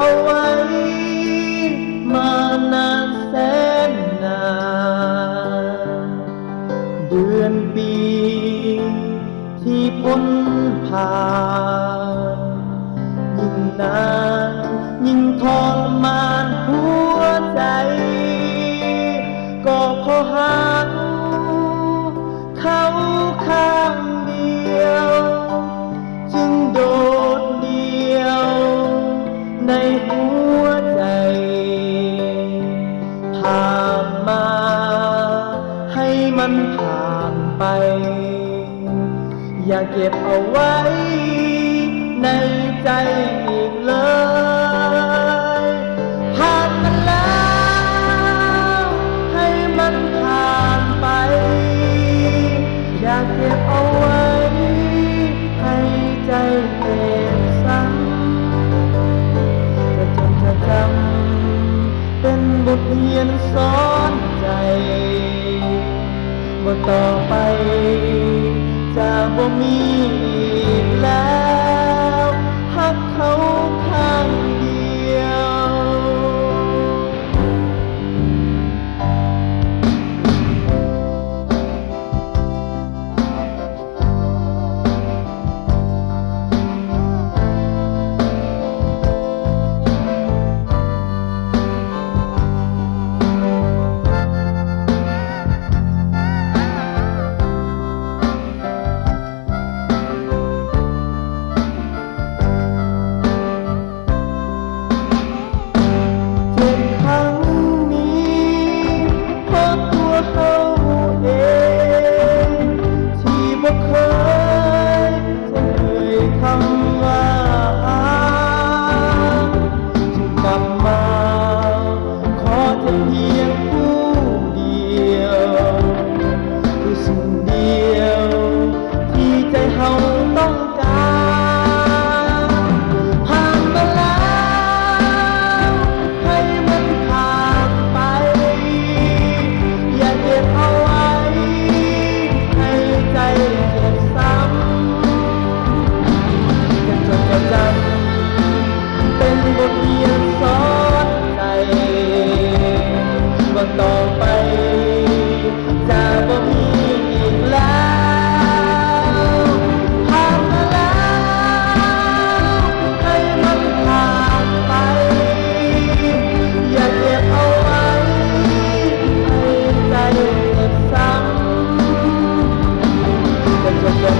เอาไว้มานานแสนนานเดือนปีที่พ้นผ่านยิ่งนานยิ่งทรมานหัวใจก็เพราะหาเขาข้างเดียวจึงโดดเดี่ยวในหัวใจผ่านมาให้มันผ่านไปอย่าเก็บเอาไว้ในใจอีกเลยผ่านมันแล้วให้มันผ่านไปอย่าเก็บเอาไว้ให้ใจเจ็บซ้ำจะจดจะจำเป็นบทเรียนสอนใจว่าต่อไปจะบ่มีอีกแล้วหักเขาข้างเดียวต่อไปจะบ่มีอีกแล้วผ่านมาแล้วให้มันผ่านไปอย่าเก็บเอาไว้ให้ใจเจ็บซ้ำจะจดจ